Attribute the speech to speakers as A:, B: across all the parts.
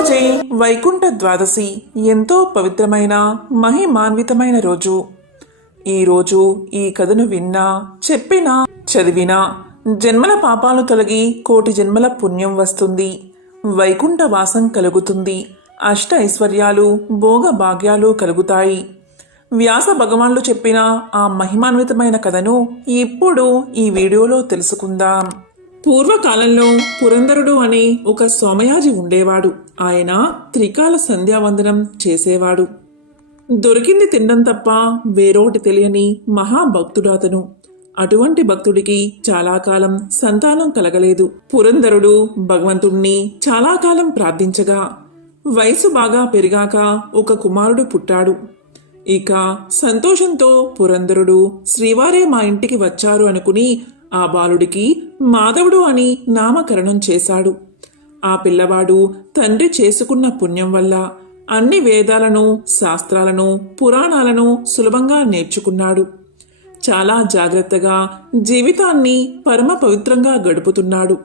A: ఈరోజే వైకుంఠ ద్వాదశి. ఎంతో పవిత్రమైన మహిమాన్వితమైన రోజు. ఈరోజు ఈ కథను విన్నా చెప్పినా చదివినా జన్మల పాపాలు తొలగి కోటి జన్మల పుణ్యం వస్తుంది. వైకుంఠ వాసం కలుగుతుంది. అష్ట ఐశ్వర్యాలు భోగ భాగ్యాలు కలుగుతాయి. వ్యాస భగవాన్లు చెప్పిన ఆ మహిమాన్వితమైన కథను ఇప్పుడు ఈ వీడియోలో తెలుసుకుందాం. పూర్వకాలంలో పురంధరుడు అనే ఒక సోమయాజి ఉండేవాడు. ఆయన త్రికాల సంధ్యావందనం చేసేవాడు. దొరికింది తినడం తప్ప వేరొకటి తెలియని మహాభక్తుడాతను అటువంటి భక్తుడికి చాలా కాలం సంతానం కలగలేదు. పురంధరుడు భగవంతుణ్ణి చాలా కాలం ప్రార్థించగా వయసు బాగా పెరిగాక ఒక కుమారుడు పుట్టాడు. ఇక సంతోషంతో పురంధరుడు శ్రీవారే మా ఇంటికి వచ్చారు అనుకుని ఆ బాలుడికి మాధవుడు అని నామకరణం చేశాడు. ఆ పిల్లవాడు తండ్రి చేసుకున్న పుణ్యం వల్ల అన్ని వేదాలను శాస్త్రాలను పురాణాలను సులభంగా నేర్చుకున్నాడు. చాలా జాగ్రత్తగా జీవితాన్ని పరమ పవిత్రంగా గడుపుతున్నాడు.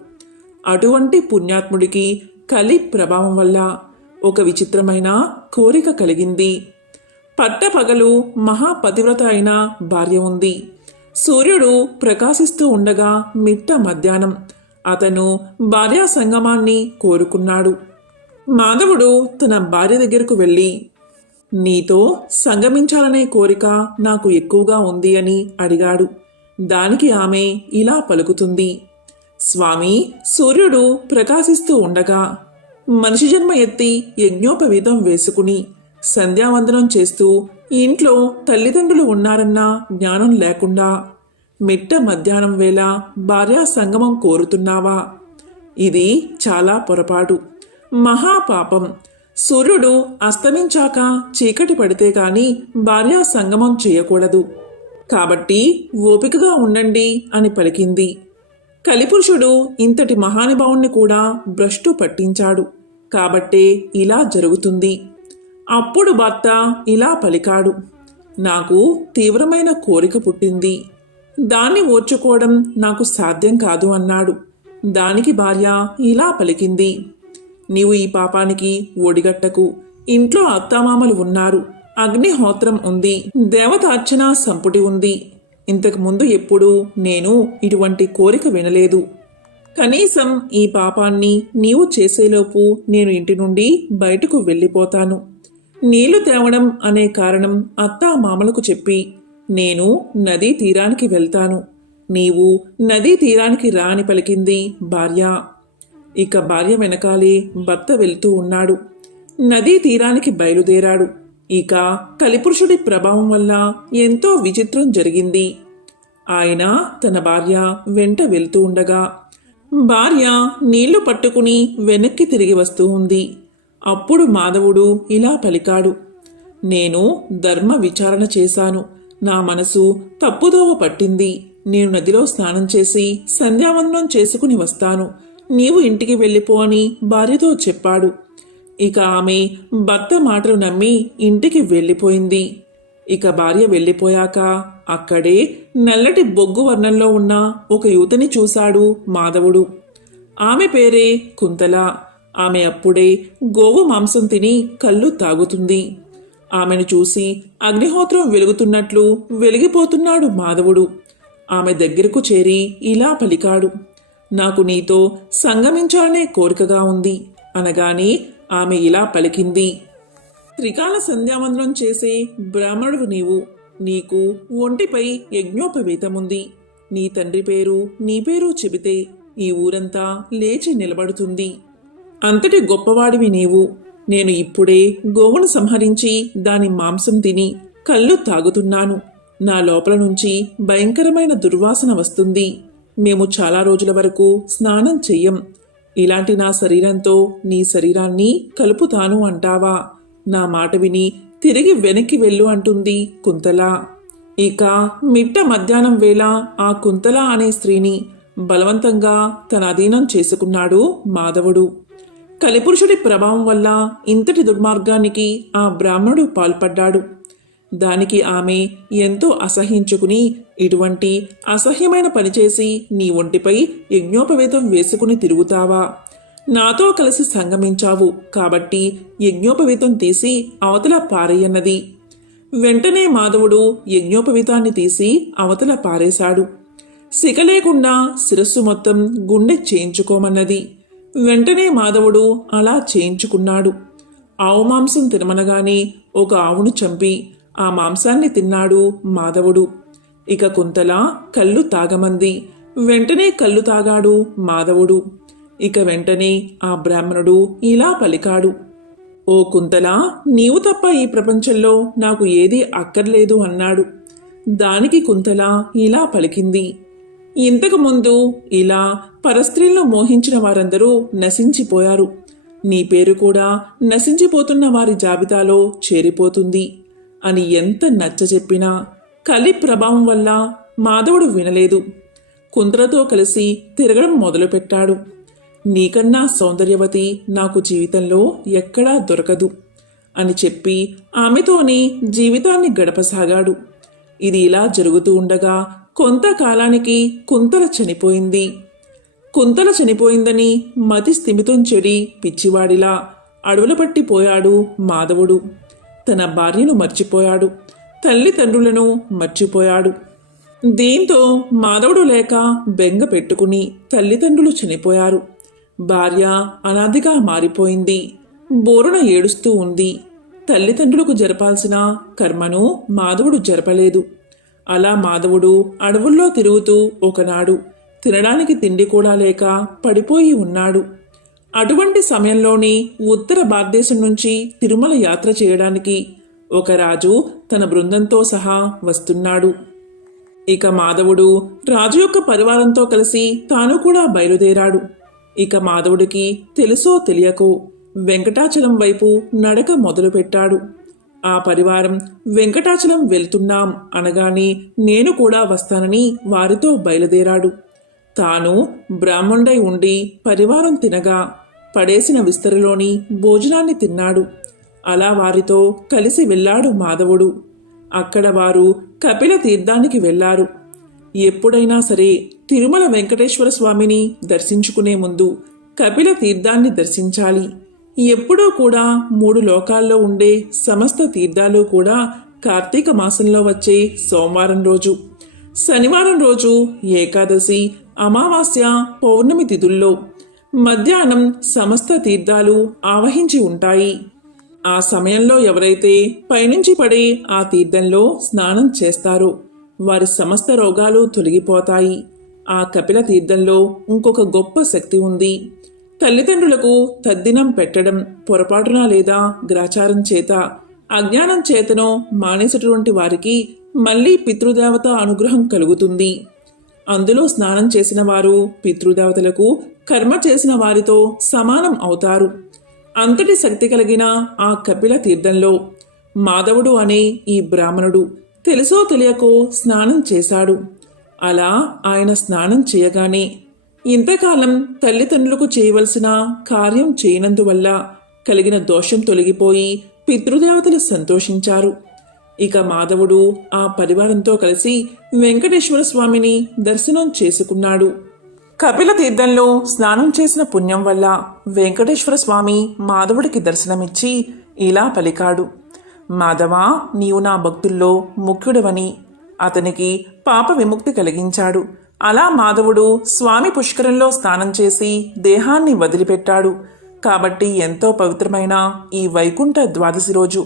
A: అటువంటి పుణ్యాత్ముడికి కలి ప్రభావం వల్ల ఒక విచిత్రమైన కోరిక కలిగింది. పట్టపగలు మహాపతివ్రత అయిన భార్య ఉంది. సూర్యుడు ప్రకాశిస్తూ ఉండగా మిట్ట మధ్యాహ్నం. అతను భార్యా సంగమాన్ని కోరుకున్నాడు. మాధవుడు తన భార్య దగ్గరకు వెళ్ళి నీతో సంగమించాలనే కోరిక నాకు ఎక్కువగా ఉంది అని అడిగాడు. దానికి ఆమె ఇలా పలుకుతుంది స్వామి సూర్యుడు ప్రకాశిస్తూ ఉండగా మనిషి జన్మ ఎత్తి యజ్ఞోపవీతం వేసుకుని సంధ్యావందనం చేస్తూ ఇంట్లో తల్లిదండ్రులు ఉన్నారన్న జ్ఞానం లేకుండా మిట్ట మధ్యాహ్నం వేళ భార్యా సంగమం కోరుతున్నావా? ఇది చాలా పొరపాటు. మహాపాపం. సూర్యుడు అస్తమించాక చీకటి పడితే కానీ భార్యా సంగమం చేయకూడదు. కాబట్టి ఓపికగా ఉండండి అని పలికింది. కలిపురుషుడు ఇంతటి మహానుభావుణ్ణి కూడా భ్రష్టు పట్టించాడు. కాబట్టే ఇలా జరుగుతుంది. అప్పుడు భర్త ఇలా పలికాడు. నాకు తీవ్రమైన కోరిక పుట్టింది. దాన్ని ఓర్చుకోవడం నాకు సాధ్యం కాదు అన్నాడు. దానికి భార్య ఇలా పలికింది. నీవు ఈ పాపానికి ఓడిగట్టకు ఇంట్లో అత్తామామలు ఉన్నారు. అగ్నిహోత్రం ఉంది. దేవతార్చన సంపుటి ఉంది. ఇంతకు ముందు ఎప్పుడూ నేను ఇటువంటి కోరిక వినలేదు. కనీసం ఈ పాపాన్ని నీవు చేసేలోపు నేను ఇంటి నుండి బయటకు వెళ్ళిపోతాను. నీళ్ళు తేవడం అనే కారణం అత్తా మామలకు చెప్పి నేను నదీ తీరానికి వెళ్తాను. నీవు నదీ తీరానికి రా అని పలికింది భార్య. ఇక భార్య వెనకాలే భర్త వెళ్తూ ఉన్నాడు. నదీ తీరానికి బయలుదేరాడు. ఇక కలిపురుషుడి ప్రభావం వల్ల ఎంతో విచిత్రం జరిగింది. ఆయన తన భార్య వెంట వెళ్తూ ఉండగా భార్య నీళ్ళు పట్టుకుని వెనక్కి తిరిగి వస్తూ ఉంది. అప్పుడు మాధవుడు ఇలా పలికాడు. నేను ధర్మ విచారణ చేశాను. నా మనసు తప్పుదోవ పట్టింది. నేను నదిలో స్నానం చేసి సంధ్యావందనం చేసుకుని వస్తాను. నీవు ఇంటికి వెళ్ళిపో అని భార్యతో చెప్పాడు. ఇక ఆమె భర్త మాటలు నమ్మి ఇంటికి వెళ్ళిపోయింది. ఇక భార్య వెళ్ళిపోయాక అక్కడే నల్లటి బొగ్గు వర్ణంలో ఉన్న ఒక యువతిని చూశాడు మాధవుడు. ఆమె పేరే కుంతల. ఆమె అప్పుడే గోవు మాంసం తిని కళ్ళు తాగుతుంది. ఆమెను చూసి అగ్నిహోత్రం వెలుగుతున్నట్లు వెలిగిపోతున్నాడు మాధవుడు. ఆమె దగ్గరకు చేరి ఇలా పలికాడు నాకు నీతో సంగమించాలనే కోరికగా ఉంది అనగానే ఆమె ఇలా పలికింది త్రికాల సంధ్యావందనం చేసే బ్రాహ్మణుడు నీవు. నీకు ఒంటిపై యజ్ఞోపవీతముంది. నీ తండ్రి పేరు నీ పేరు చెబితే ఈ ఊరంతా లేచి నిలబడుతుంది. అంతటి గొప్పవాడివి నీవు. నేను ఇప్పుడే గోవును సంహరించి దాని మాంసం తిని కళ్ళు తాగుతున్నాను. నా లోపల నుంచి భయంకరమైన దుర్వాసన వస్తుంది. మేము చాలా రోజుల వరకు స్నానం చెయ్యం. ఇలాంటి నా శరీరంతో నీ శరీరాన్ని కలుపుతాను అంటావా? నా మాట విని తిరిగి వెనక్కి వెళ్ళు అంటుంది కుంతల. ఇక మిట్ట మధ్యాహ్నం వేళ ఆ కుంతల అనే స్త్రీని బలవంతంగా తన అధీనం చేసుకున్నాడు మాధవుడు. కలిపురుషుడి ప్రభావం వల్ల ఇంతటి దుర్మార్గానికి ఆ బ్రాహ్మణుడు పాల్పడ్డాడు. దానికి ఆమె ఎంతో అసహించుకుని ఇటువంటి అసహ్యమైన పనిచేసి నీ ఒంటిపై యజ్ఞోపవేతం వేసుకుని తిరుగుతావా? నాతో కలిసి సంగమించావు కాబట్టి యజ్ఞోపవీతం తీసి అవతల పారేయన్నది. వెంటనే మాధవుడు యజ్ఞోపవీతాన్ని తీసి అవతల పారేశాడు. సిక లేకుండా శిరస్సు మొత్తం గుండె చేయించుకోమన్నది. వెంటనే మాధవుడు అలా చేయించుకున్నాడు. ఆవు మాంసం తినమనగానే ఒక ఆవును చంపి ఆ మాంసాన్ని తిన్నాడు మాధవుడు. ఇక కుంతలా కళ్ళు తాగమంది. వెంటనే కళ్ళు తాగాడు మాధవుడు. ఇక వెంటనే ఆ బ్రాహ్మణుడు ఇలా పలికాడు. ఓ కుంతలా నీవు తప్ప ఈ ప్రపంచంలో నాకు ఏదీ అక్కర్లేదు అన్నాడు. దానికి కుంతల ఇలా పలికింది. ఇంతకుముందు ఇలా పరస్త్రీల్లో మోహించిన వారందరూ నశించిపోయారు. నీ పేరు కూడా నశించిపోతున్న వారి జాబితాలో చేరిపోతుంది అని ఎంత నచ్చ చెప్పినా కలి ప్రభావం వల్ల మాధవుడు వినలేదు. కుంద్రతో కలిసి తిరగడం మొదలుపెట్టాడు. నీకన్నా సౌందర్యవతి నాకు జీవితంలో ఎక్కడా దొరకదు అని చెప్పి ఆమెతోనే జీవితాన్ని గడపసాగాడు. ఇది ఇలా జరుగుతూ ఉండగా కొంతకాలానికి కుంతల చనిపోయింది. కుంతల చనిపోయిందని మతి స్థిమితం చెడి పిచ్చివాడిలా అడవుల పట్టిపోయాడు మాధవుడు. తన భార్యను మర్చిపోయాడు. తల్లిదండ్రులను మర్చిపోయాడు. దీంతో మాధవుడు లేక బెంగ పెట్టుకుని తల్లిదండ్రులు చనిపోయారు. భార్య అనాదిగా మారిపోయింది. బోరున ఏడుస్తూ ఉంది. తల్లిదండ్రులకు జరపాల్సిన కర్మను మాధవుడు జరపలేదు. అలా మాధవుడు అడవుల్లో తిరుగుతూ ఒకనాడు తినడానికి తిండి కూడా లేక పడిపోయి ఉన్నాడు. అటువంటి సమయంలోని ఉత్తర భారతదేశం నుంచి తిరుమల యాత్ర చేయడానికి ఒక రాజు తన బృందంతో సహా వస్తున్నాడు. ఇక మాధవుడు రాజు యొక్క పరివారంతో కలిసి తాను కూడా బయలుదేరాడు. ఇక మాధవుడికి తెలుసో తెలియకో వెంకటాచలం వైపు నడక మొదలుపెట్టాడు. ఆ పరివారం వెంకటాచలం వెళ్తున్నాం అనగానే నేను కూడా వస్తానని వారితో బయలుదేరాడు. తాను బ్రాహ్మణుడై ఉండి పరివారం తినగా పడేసిన విస్తరిలోని భోజనాన్ని తిన్నాడు. అలా వారితో కలిసి వెళ్ళాడు మాధవుడు. అక్కడ వారు కపిల తీర్థానికి వెళ్ళారు ఎప్పుడైనా సరే తిరుమల వెంకటేశ్వర స్వామిని దర్శించుకునే ముందు కపిల తీర్థాన్ని దర్శించాలి. ఎప్పుడూ కూడా మూడు లోకాల్లో ఉండే సమస్త తీర్థాలు కూడా కార్తీక మాసంలో వచ్చే సోమవారం రోజు. శనివారం రోజు ఏకాదశి అమావాస్య పౌర్ణమి తిథుల్లో మధ్యాహ్నం సమస్త తీర్థాలు ఆవహించి ఉంటాయి. ఆ సమయంలో ఎవరైతే పైనుంచి పడే ఆ తీర్థంలో స్నానం చేస్తారో వారి సమస్త రోగాలు తొలగిపోతాయి. ఆ కపిల తీర్థంలో ఇంకొక గొప్ప శక్తి ఉంది. తల్లిదండ్రులకు తద్దినం పెట్టడం పొరపాటున లేదా గ్రాచారం చేత? అజ్ఞానం చేతనో మానేసినటువంటి వారికి మళ్ళీ పితృదేవత అనుగ్రహం కలుగుతుంది. అందులో స్నానం చేసిన వారు పితృదేవతలకు కర్మ చేసిన వారితో సమానం అవుతారు. అంతటి శక్తి కలిగిన ఆ కపిల తీర్థంలో మాధవుడు అనే ఈ బ్రాహ్మణుడు తెలుసో తెలియకో స్నానం చేశాడు. అలా ఆయన స్నానం చేయగానే ఇంతకాలం తల్లిదండ్రులకు చేయవలసిన కార్యం చేయనందువల్ల కలిగిన దోషం తొలగిపోయి పితృదేవతలు సంతోషించారు. ఇక మాధవుడు ఆ పరివారంతో కలిసి వెంకటేశ్వర స్వామిని దర్శనం చేసుకున్నాడు. కపిల తీర్థంలో స్నానం చేసిన పుణ్యం వల్ల వెంకటేశ్వర స్వామి మాధవుడికి దర్శనమిచ్చి ఇలా పలికాడు. మాధవ నీవు నా భక్తుల్లో ముఖ్యుడవని. అతనికి పాప విముక్తి కలిగించాడు. అలా మాధవుడు స్వామి పుష్కరంలో స్నానం చేసి దేహాన్ని వదిలిపెట్టాడు. కాబట్టి ఎంతో పవిత్రమైన ఈ వైకుంఠ ద్వాదశి రోజు.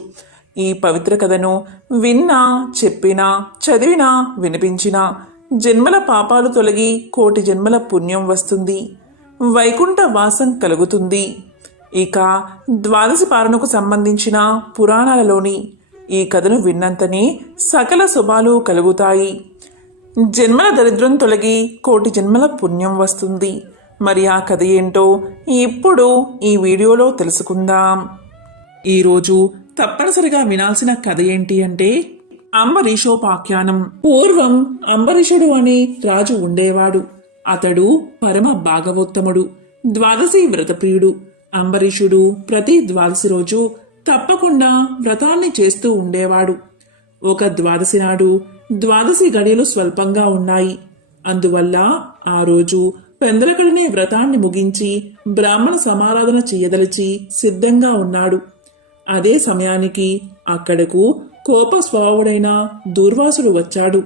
A: ఈ పవిత్ర కథను విన్నా చెప్పినా చదివినా వినిపించినా జన్మల పాపాలు తొలగి కోటి జన్మల పుణ్యం వస్తుంది. వైకుంఠ వాసం కలుగుతుంది. ఇక ద్వాదశి పాలనకు సంబంధించిన పురాణాలలోని ఈ కథను విన్నంతనే సకల శుభాలు కలుగుతాయి. జన్మల దరిద్రం తొలగి కోటి జన్మల పుణ్యం వస్తుంది. మరి ఆ కథ ఏంటో ఇప్పుడు ఈ వీడియోలో తెలుసుకుందాం. ఈరోజు తప్పనిసరిగా వినాల్సిన కథ ఏంటి అంటే అంబరీషోపాఖ్యానం. పూర్వం అంబరీషుడు అనే రాజు ఉండేవాడు. అతడు పరమ భాగవోత్తముడు ద్వాదశి వ్రతప్రియుడు. అంబరీషుడు ప్రతి ద్వాదశి రోజు తప్పకుండా వ్రతాన్ని చేస్తూ ఉండేవాడు. ఒక ద్వాదశి నాడు ద్వాదశి గడియలు స్వల్పంగా ఉన్నాయి. అందువల్ల ఆ రోజు పెందలకడినే వ్రతాన్ని ముగించి బ్రాహ్మణ సమారాధన చేయదలిచి సిద్ధంగా ఉన్నాడు. అదే సమయానికి అక్కడకు కోప స్వభావుడైన దూర్వాసుడు వచ్చాడు.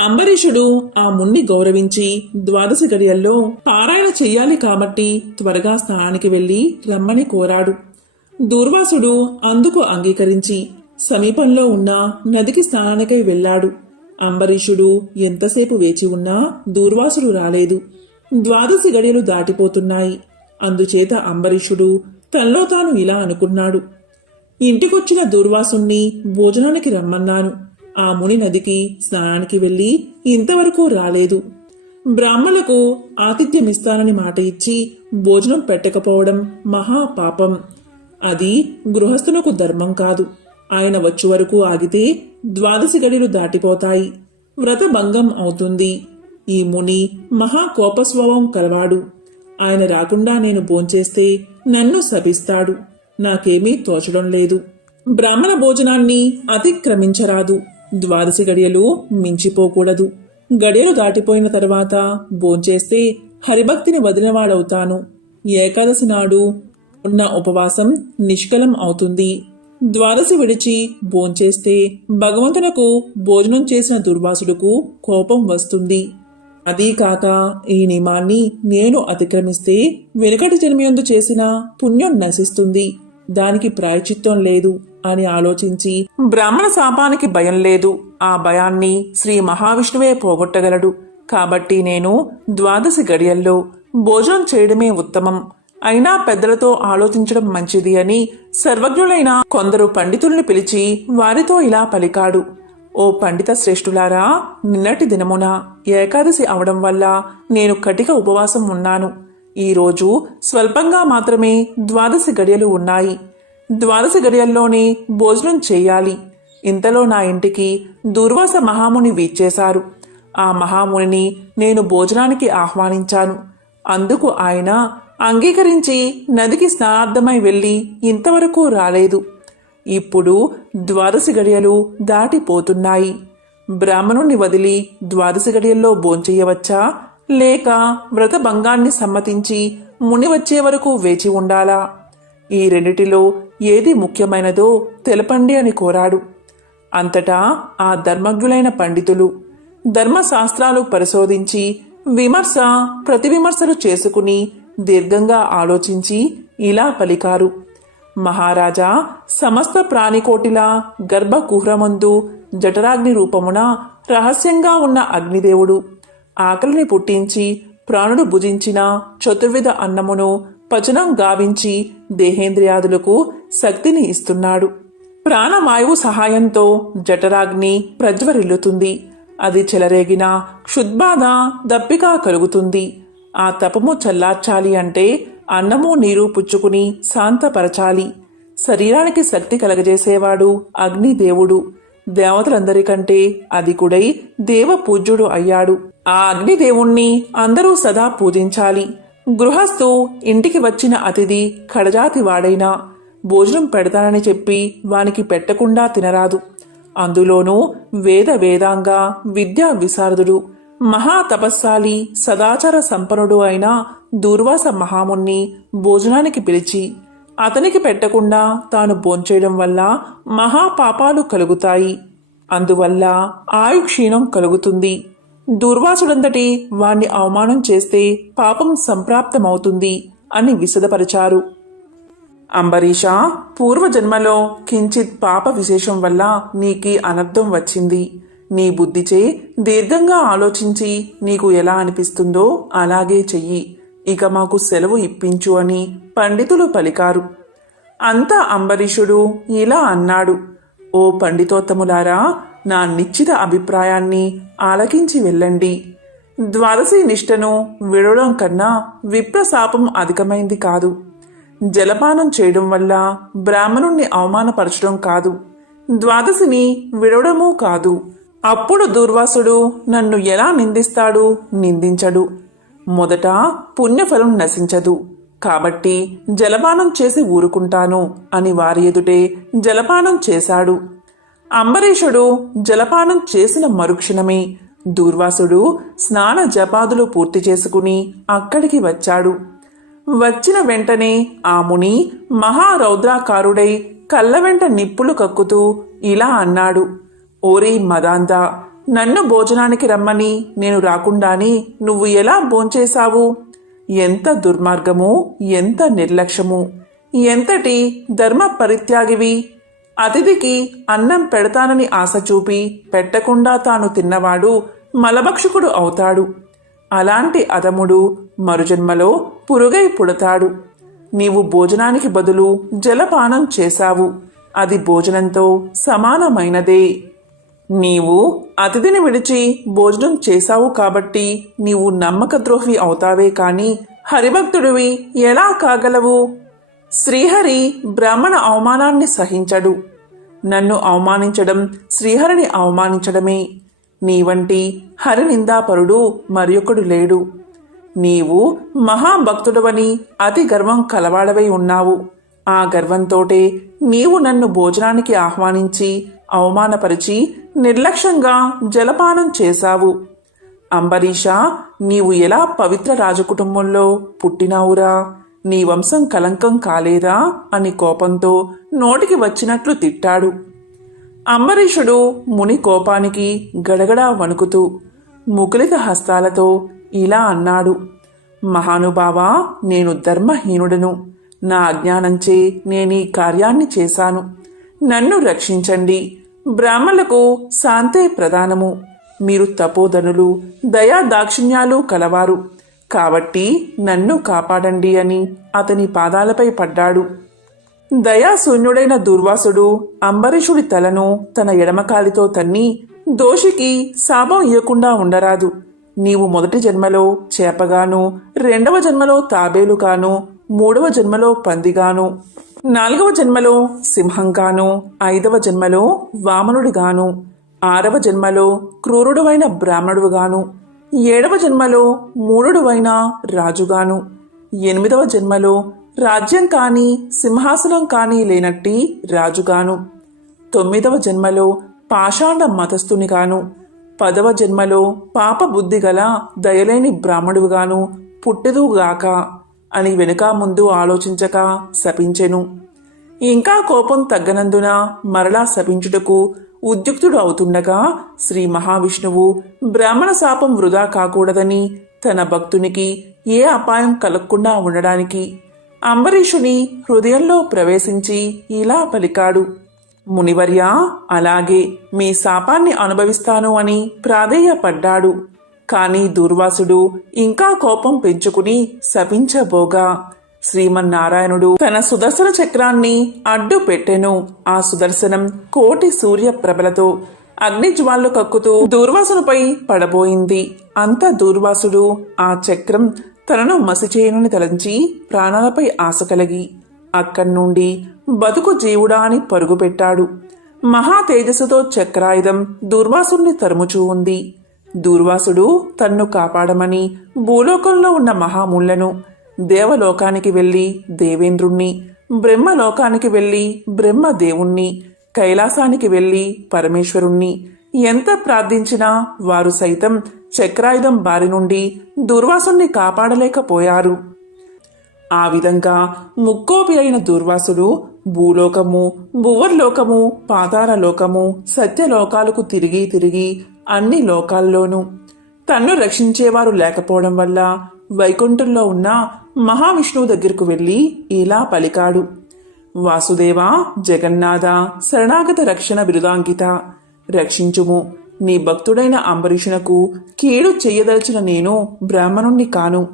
A: అంబరీషుడు ఆ మున్ని గౌరవించి ద్వాదశి గడియల్లో పారాయణ చెయ్యాలి కాబట్టి త్వరగా స్నానానికి వెళ్ళి రమ్మని కోరాడు. దూర్వాసుడు అందుకు అంగీకరించి సమీపంలో ఉన్న నదికి స్నానానికై వెళ్ళాడు. అంబరీషుడు ఎంతసేపు వేచి ఉన్నా దూర్వాసుడు రాలేదు. ద్వాదశి గడియలు దాటిపోతున్నాయి. అందుచేత అంబరీషుడు తనలో తాను ఇలా అనుకున్నాడు. ఇంటికొచ్చిన దూర్వాసుణ్ణి భోజనానికి రమ్మన్నాను. ఆ ముని నదికి స్నానానికి వెళ్ళి ఇంతవరకు రాలేదు. బ్రాహ్మణులకు ఆతిథ్యమిస్తానని మాట ఇచ్చి భోజనం పెట్టకపోవడం మహా పాపం. అది గృహస్థులకు ధర్మం కాదు. ఆయన వచ్చే వరకు ఆగితే ద్వాదశి గడిలు దాటిపోతాయి. వ్రత భంగం అవుతుంది. ఈ ముని మహాకోపస్వభావం కలవాడు. ఆయన రాకుండా నేను భోంచేస్తే నన్ను శపిస్తాడు. నాకేమీ తోచడం లేదు. బ్రాహ్మణ భోజనాన్ని అతిక్రమించరాదు. ద్వాదశి గడియలు మించిపోకూడదు. గడియలు దాటిపోయిన తర్వాత భోంచేస్తే హరిభక్తిని వదిలినవాడవుతాను. ఏకాదశి నాడు ఉన్న ఉపవాసం నిష్కలం అవుతుంది. ద్వాదశి విడిచి భోంచేస్తే భగవంతునకు భోజనం చేసిన దుర్వాసుడుకు కోపం వస్తుంది. అదీ కాక ఈ నియమాన్ని నేను అతిక్రమిస్తే వెనుకటి జన్మయందు చేసిన పుణ్యం నశిస్తుంది. దానికి ప్రాయచిత్వం లేదు అని ఆలోచించి బ్రాహ్మణ శాపానికి భయం లేదు. ఆ భయాన్ని శ్రీ మహావిష్ణువే పోగొట్టగలడు. కాబట్టి నేను ద్వాదశి గడియల్లో భోజనం చేయడమే ఉత్తమం. అయినా పెద్దలతో ఆలోచించడం మంచిది అని సర్వజ్ఞులైన కొందరు పండితుల్ని పిలిచి వారితో ఇలా పలికాడు. ఓ పండిత శ్రేష్ఠులారా నిన్నటి దినమున ఏకాదశి అవడం వల్ల నేను కటిక ఉపవాసం ఉన్నాను. ఈరోజు స్వల్పంగా మాత్రమే ద్వాదశి గడియలు ఉన్నాయి. ద్వాదశి గడియల్లోనే భోజనం చేయాలి. ఇంతలో నా ఇంటికి దుర్వాస మహాముని వీచేశారు ఆ మహామునిని నేను భోజనానికి ఆహ్వానించాను. అందుకు ఆయన అంగీకరించి నదికి స్నానార్థమై వెళ్ళి ఇంతవరకు రాలేదు. ఇప్పుడు ద్వాదశి గడియలు దాటిపోతున్నాయి. బ్రాహ్మణుణ్ణి వదిలి ద్వాదశి గడియల్లో భోంచెయ్యవచ్చా లేక వ్రత భంగాన్ని సమ్మతించి ముని వచ్చే వరకు వేచి ఉండాలా? ఈ రెండిటిలో ఏది ముఖ్యమైనదో తెలపండి అని కోరాడు. అంతటా ఆ ధర్మజ్ఞులైన పండితులు ధర్మశాస్త్రాలు పరిశోధించి విమర్శ ప్రతివిమర్శలు చేసుకుని దీర్ఘంగా ఆలోచించి ఇలా పలికారు. మహారాజా సమస్త ప్రాణికోటిల గర్భకుహ్రమందు జఠరాగ్ని రూపమున రహస్యంగా ఉన్న అగ్నిదేవుడు ఆకలిని పుట్టించి ప్రాణుడు భుజించిన చతుర్విధ అన్నమును పచనం గావించి దేహేంద్రియాదులకు శక్తిని ఇస్తున్నాడు. ప్రాణవాయువు సహాయంతో జఠరాగ్ని ప్రజ్వరిల్లుతుంది. అది చెలరేగిన క్షుద్బాధ దప్పిక కలుగుతుంది. ఆ తపము చల్లార్చాలి అంటే అన్నము నీరు పుచ్చుకుని శాంతపరచాలి. శరీరానికి శక్తి కలగజేసేవాడు అగ్నిదేవుడు. దేవతలందరికంటే అధికుడై దేవ పూజ్యుడు అయ్యాడు. ఆ అగ్నిదేవుణ్ణి అందరూ సదా పూజించాలి. గృహస్థు ఇంటికి వచ్చిన అతిథి కడజాతి వాడైనా భోజనం పెడతానని చెప్పి వానికి పెట్టకుండా తినరాదు. అందులోనూ వేద వేదాంగ విద్యా విశారదుడు మహా తపస్సాలి సదాచార సంపన్నుడు అయిన దూర్వాస మహాముని భోజనానికి పిలిచి అతనికి పెట్టకుండా తాను భోంచేయడం వల్ల మహాపాపాలు కలుగుతాయి. అందువల్ల ఆయుక్షీణం కలుగుతుంది. దూర్వాసుడంతటి వాణ్ణి అవమానం చేస్తే పాపం సంప్రాప్తమవుతుంది అని విశదపరిచారు. అంబరీష పూర్వజన్మలో కించిత్ పాప విశేషం వల్ల నీకి అనర్థం వచ్చింది. నీ బుద్ధిచే దీర్ఘంగా ఆలోచించి నీకు ఎలా అనిపిస్తుందో అలాగే చెయ్యి. ఇక మాకు సెలవు ఇప్పించు అని పండితులు పలికారు. అంతా అంబరీషుడు ఇలా అన్నాడు. ఓ పండితోత్తములారా నా నిశ్చిత అభిప్రాయాన్ని ఆలకించి వెళ్ళండి. ద్వాదశి నిష్టను విడవడం కన్నా విప్రశాపం అధికమైంది కాదు. జలపానం చేయడం వల్ల బ్రాహ్మణుణ్ణి అవమానపరచడం కాదు. ద్వాదశిని విడవడమూ కాదు. అప్పుడు దుర్వాసుడు నన్ను ఎలా నిందిస్తాడు? నిందించడు. మొదట పుణ్యఫలం నశించదు. కాబట్టి జలపానం చేసి ఊరుకుంటాను అని వారి ఎదుటే జలపానం చేశాడు. అంబరీషుడు జలపానం చేసిన మరుక్షణమే దూర్వాసుడు స్నాన జపాదులు పూర్తి చేసుకుని అక్కడికి వచ్చాడు. వచ్చిన వెంటనే ఆ ముని మహారౌద్రాకారుడై కళ్ళ వెంట నిప్పులు కక్కుతూ ఇలా అన్నాడు. ఓరి మదాంత నన్ను భోజనానికి రమ్మని నేను రాకుండానే నువ్వు ఎలా భోంచేశావు? ఎంత దుర్మార్గము ఎంత నిర్లక్ష్యము ఎంతటి ధర్మ పరిత్యాగివి అతిథికి అన్నం పెడతానని ఆశ చూపి పెట్టకుండా తాను తిన్నవాడు మలభక్షకుడు అవుతాడు. అలాంటి అదముడు మరుజన్మలో పురుగై పుడతాడు. నీవు భోజనానికి బదులు జలపానం చేశావు. అది భోజనంతో సమానమైనదే. నీవు అతిథిని విడిచి భోజనం చేశావు కాబట్టి నీవు నమ్మక ద్రోహి అవుతావే కాని హరిభక్తుడివి ఎలా కాగలవు? శ్రీహరి బ్రాహ్మణ అవమానాన్ని సహించడు. నన్ను అవమానించడం శ్రీహరిని అవమానించడమే. నీ వంటి హరినిందాపరుడు మరొకడు లేడు. నీవు మహాభక్తుడవని అతి గర్వం కలవాడవై ఉన్నావు. ఆ గర్వంతోటే నీవు నన్ను భోజనానికి ఆహ్వానించి అవమానపరిచి నిర్లక్ష్యంగా జలపానం చేశావు. అంబరీష నీవు ఎలా పవిత్ర రాజకుటుంబంలో పుట్టినావురా? నీ వంశం కలంకం కాలేదా? అని కోపంతో నోటికి వచ్చినట్లు తిట్టాడు. అంబరీషుడు ముని కోపానికి గడగడా వణుకుతూ ముకులిత హస్తాలతో ఇలా అన్నాడు. మహానుభావా నేను ధర్మహీనుడను. నా అజ్ఞానంచే నేనీ కార్యాన్ని చేశాను. నన్ను రక్షించండి. బ్రాహ్మణులకు శాంతే ప్రధానము. మీరు తపోధనులు దయా దాక్షిణ్యాలు కలవారు. కాబట్టి నన్ను కాపాడండి అని అతని పాదాలపై పడ్డాడు. దయాశూన్యుడైన దుర్వాసుడు అంబరీషుడి తలను తన ఎడమకాలితో తన్ని దోషికి శాపం ఇవ్వకుండా ఉండరాదు. నీవు మొదటి జన్మలో చేపగాను రెండవ జన్మలో తాబేలుగాను మూడవ జన్మలో పందిగాను. నాలుగవ జన్మలో సింహంగాను ఐదవ జన్మలో వామనుడిగాను ఆరవ జన్మలో క్రూరుడువైన బ్రాహ్మణుడుగాను ఏడవ జన్మలో మూఢుడువైన రాజుగాను ఎనిమిదవ జన్మలో రాజ్యం కాని సింహాసనం కాని లేనట్టి రాజుగాను తొమ్మిదవ జన్మలో పాషాండ మతస్థునిగాను పదవ జన్మలో పాప బుద్ధి గల దయలేని బ్రాహ్మణుడుగాను పుట్టెదుగాక. అని వెనుక ముందు ఆలోచించక శపించెను. ఇంకా కోపం తగ్గనందున మరలా శపించుటకు ఉద్యుక్తుడు అవుతుండగా శ్రీ మహావిష్ణువు బ్రాహ్మణ శాపం వృధా కాకూడదని తన భక్తునికి ఏ అపాయం కలగకుండా ఉండడానికి అంబరీషుని హృదయంలో ప్రవేశించి ఇలా పలికాడు. మునివర్య అలాగే మీ శాపాన్ని అనుభవిస్తాను అని ప్రాధేయపడ్డాడు. కానీ దూర్వాసుడు ఇంకా కోపం పెంచుకుని శపించబోగా. శ్రీమన్నారాయణుడు తన సుదర్శన చక్రాన్ని అడ్డు పెట్టెను. ఆ సుదర్శనం కోటి సూర్య ప్రభలతో అగ్నిజ్వాలు కక్కుతూ దూర్వాసునిపై పడబోయింది. అంత దూర్వాసుడు ఆ చక్రం తనను మసిచేయనని తలంచి ప్రాణాలపై ఆశ కలిగి అక్కడి నుండి బతుకు జీవుడా అని పరుగుపెట్టాడు మహా తేజస్సుతో చక్రాయుధం దూర్వాసుని తరుముచూ ఉంది. దూర్వాసుడు తన్ను కాపాడమని భూలోకంలో ఉన్న మహాముళ్ళను దేవలోకానికి వెళ్ళి దేవేంద్రుణ్ణి బ్రహ్మలోకానికి వెళ్ళి బ్రహ్మదేవుణ్ణి కైలాసానికి వెళ్ళి పరమేశ్వరుణ్ణి. ఎంత ప్రార్థించినా వారు సైతం చక్రాయుధం బారి నుండి దుర్వాసుణ్ణి కాపాడలేకపోయారు. ఆ విధంగా ముక్కోపి అయిన దుర్వాసుడు భూలోకము భువర్లోకము పాతాళలోకము సత్యలోకాలకు తిరిగి తిరిగి అన్ని లోకాల్లోనూ. తన్ను రక్షించేవారు లేకపోవడం వల్ల వైకుంఠంలో ఉన్న మహావిష్ణువు దగ్గరకు వెళ్ళి ఇలా పలికాడు. వాసుదేవ జగన్నాథ శరణాగత రక్షణ బిరుదాంకిత రక్షించుము. నీ భక్తుడైన అంబరీషునకు కీడు చెయ్యదలిచిన నేను బ్రాహ్మణుణ్ణి కాను.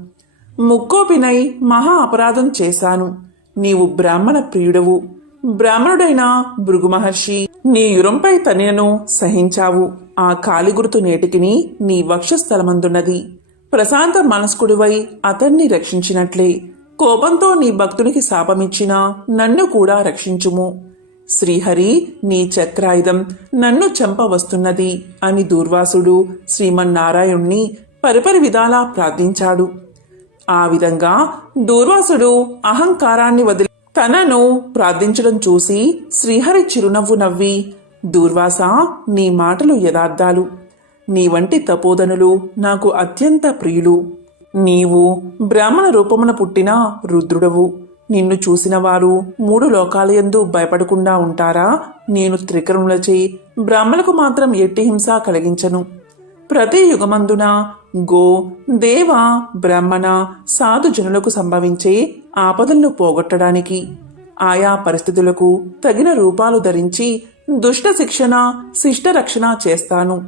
A: ముక్కోపినై మహా అపరాధం చేశాను. నీవు బ్రాహ్మణ ప్రియుడవు. బ్రాహ్మణుడైన భృగు మహర్షి నీ యురంపై తనినను సహించావు. ఆ కాలిగురుతు నేటికిని నీ వక్షస్థలమందున్నది. ప్రశాంత మనస్కుడివై అతన్ని రక్షించినట్లే. కోపంతో నీ భక్తునికి శాపమిచ్చినా నన్ను కూడా రక్షించుము. శ్రీహరి నీ చక్రాయుధం నన్ను చంపవస్తున్నది అని దూర్వాసుడు శ్రీమన్నారాయణ్ణి పరిపరి విధాలా ప్రార్థించాడు. ఆ విధంగా దూర్వాసుడు అహంకారాన్ని వదిలి తనను ప్రార్థించడం చూసి శ్రీహరి చిరునవ్వు నవ్వి దూర్వాస నీ మాటలు యథార్థాలు. నీ వంటి తపోధనులు నాకు అత్యంత ప్రియులు. నీవు బ్రాహ్మణ రూపమున పుట్టిన రుద్రుడవు. నిన్ను చూసిన వారు మూడు లోకాలయందు భయపడకుండా ఉంటారా? నేను త్రికరములచే బ్రాహ్మణులకు మాత్రం ఎట్టి హింస కలిగించను. ప్రతి యుగమందున గో దేవ బ్రాహ్మణ సాధు జనులకు సంభవించే ఆపదలను పోగొట్టడానికి ఆయా పరిస్థితులకు తగిన రూపాలు ధరించి దుష్ట శిక్షణ శిష్ట రక్షణ చేస్తాను.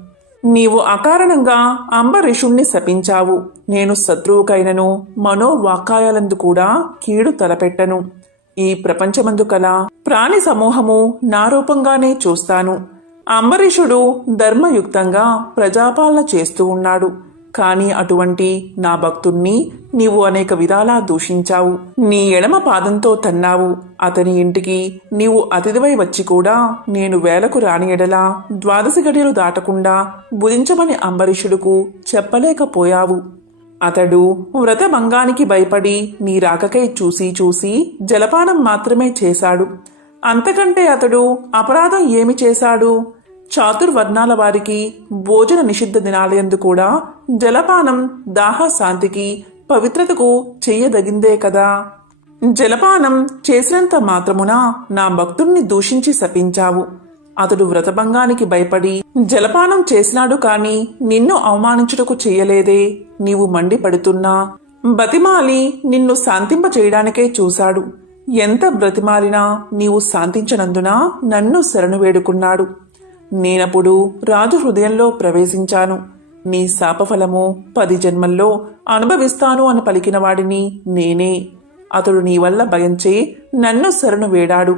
A: నీవు అకారణంగా అంబరీషుణ్ణి శపించావు. నేను శత్రువుకైనను మనోవాకాయాలందు కూడా కీడు తలపెట్టను. ఈ ప్రపంచమందు కల ప్రాణి సమూహము నా రూపంగానే చూస్తాను. అంబరీషుడు ధర్మయుక్తంగా ప్రజాపాలన చేస్తూ ఉన్నాడు. కాని అటువంటి నా భక్తుణ్ణి నీవు అనేక విధాలా దూషించావు. నీ ఎడమ పాదంతో తన్నావు. అతని ఇంటికి నీవు అతిథివై వచ్చి కూడా నేను వేలకు రాని ఎడలా ద్వాదశి గడియలు దాటకుండా భుజించమని అంబరీషుడుకు చెప్పలేకపోయావు. అతడు వ్రతభంగానికి భయపడి నీ రాకకై చూసి చూసి జలపానం మాత్రమే చేశాడు. అంతకంటే అతడు అపరాధం ఏమి చేశాడు? చాతుర్వర్ణాల వారికి భోజన నిషిద్ధ దినాలయందు కూడా జలపానం దాహ శాంతికి పవిత్రతకు చెయ్యదగిందే కదా. జలపానం చేసినంత మాత్రమున నా భక్తుణ్ణి దూషించి శపించావు. అతడు వ్రతభంగానికి భయపడి జలపానం చేసినాడు కాని నిన్ను అవమానించుటకు చేయలేదే నీవు మండిపడుతున్నా. బతిమాలి నిన్ను శాంతింప చేయడానికే చూశాడు. ఎంత బ్రతిమాలినా నీవు శాంతించనందున నన్ను శరణు వేడుకున్నాడు. నేనప్పుడు రాజు హృదయంలో ప్రవేశించాను. నీ శాపఫలము పది జన్మల్లో అనుభవిస్తాను అని పలికిన వాడిని నేనే. అతడు నీ వల్ల భయంచే నన్ను శరణు వేడాడు.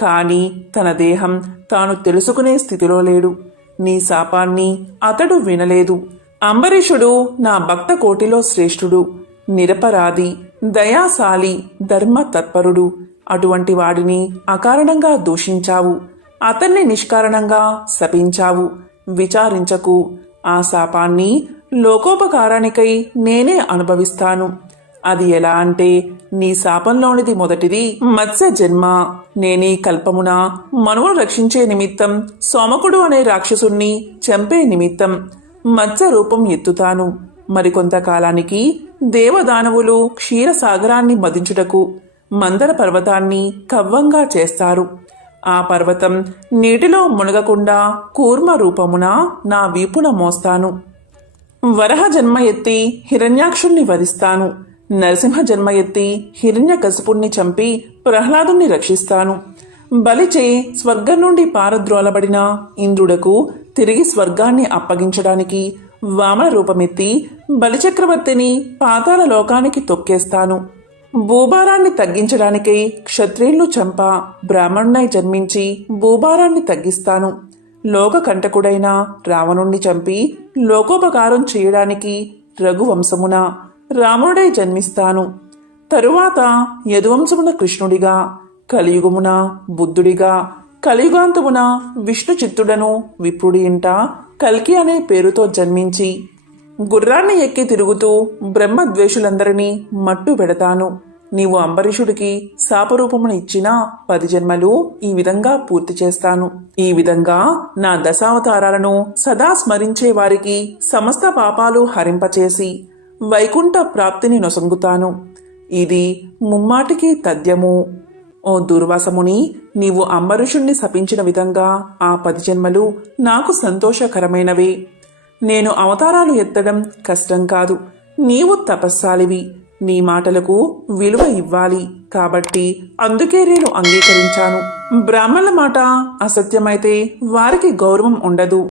A: కాని తన దేహం తాను తెలుసుకునే స్థితిలో లేడు. నీ శాపాన్ని అతడు వినలేదు. అంబరీషుడు నా భక్త కోటిలో శ్రేష్ఠుడు. నిరపరాధి దయాశాలి ధర్మ తత్పరుడు అటువంటి వాడిని అకారణంగా దూషించావు. అతన్ని నిష్కారణంగా శపించావు. విచారించకు. ఆ శాపాన్ని లోకోపకారానికై నేనే అనుభవిస్తాను. అది ఎలా అంటే నీ శాపంలోనిది మొదటిది మత్స్య జన్మ. నేనీ కల్పమున మనువును రక్షించే నిమిత్తం సోమకుడు అనే రాక్షసుణ్ణి చంపే నిమిత్తం మత్స్య రూపం ఎత్తుతాను. మరికొంతకాలానికి దేవదానవులు క్షీరసాగరాన్ని మదించుటకు మందర పర్వతాన్ని కవ్వంగా చేస్తారు. ఆ పర్వతం నీటిలో మునగకుండా కూర్మ రూపమున నా వీపున మోస్తాను. వరహ జన్మ ఎత్తి హిరణ్యాక్షుణ్ణి వధిస్తాను. నరసింహ జన్మ ఎత్తి హిరణ్యకశపుణ్ణి చంపి ప్రహ్లాదుణ్ణి రక్షిస్తాను. బలిచే స్వర్గం నుండి పారద్రోలబడిన ఇంద్రుడకు తిరిగి స్వర్గాన్ని అప్పగించడానికి వామన రూపమెత్తి బలిచక్రవర్తిని పాతాల లోకానికి తొక్కేస్తాను. భూభారాన్ని తగ్గించడానికై క్షత్రియులు చంప బ్రాహ్మణునై జన్మించి భూభారాన్ని తగ్గిస్తాను. లోక కంటకుడైన రావణుణ్ణి చంపి లోకోపకారం చేయడానికి రఘువంశమున రాముడై జన్మిస్తాను. తరువాత యదువంశమున కృష్ణుడిగా కలియుగమున బుద్ధుడిగా కలియుగాంతమున విష్ణు చిత్తుడను విప్రుడి ఇంట కల్కి అనే పేరుతో జన్మించి గుర్రాన్ని ఎక్కి తిరుగుతూ బ్రహ్మద్వేషులందరినీ మట్టు పెడతాను. నీవు అంబరీషుడికి శాపరూపమును ఇచ్చిన పది జన్మలు ఈ విధంగా పూర్తి చేస్తాను. ఈ విధంగా నా దశావతారాలను సదా స్మరించే వారికి సమస్త పాపాలు హరింపచేసి వైకుంఠ ప్రాప్తిని నొసంగుతాను. ఇది ముమ్మాటికి తథ్యము. ఓ దుర్వాసముని నీవు అంబరీషుణ్ణి శపించిన విధంగా ఆ పది జన్మలు నాకు సంతోషకరమైనవే. నేను అవతారాలు ఎత్తడం కష్టం కాదు. నీవు తపస్సాలివి. నీ మాటలకు విలువ ఇవ్వాలి. కాబట్టి అందుకే నేను అంగీకరించాను. బ్రాహ్మణుల మాట అసత్యమైతే వారికి గౌరవం ఉండదు.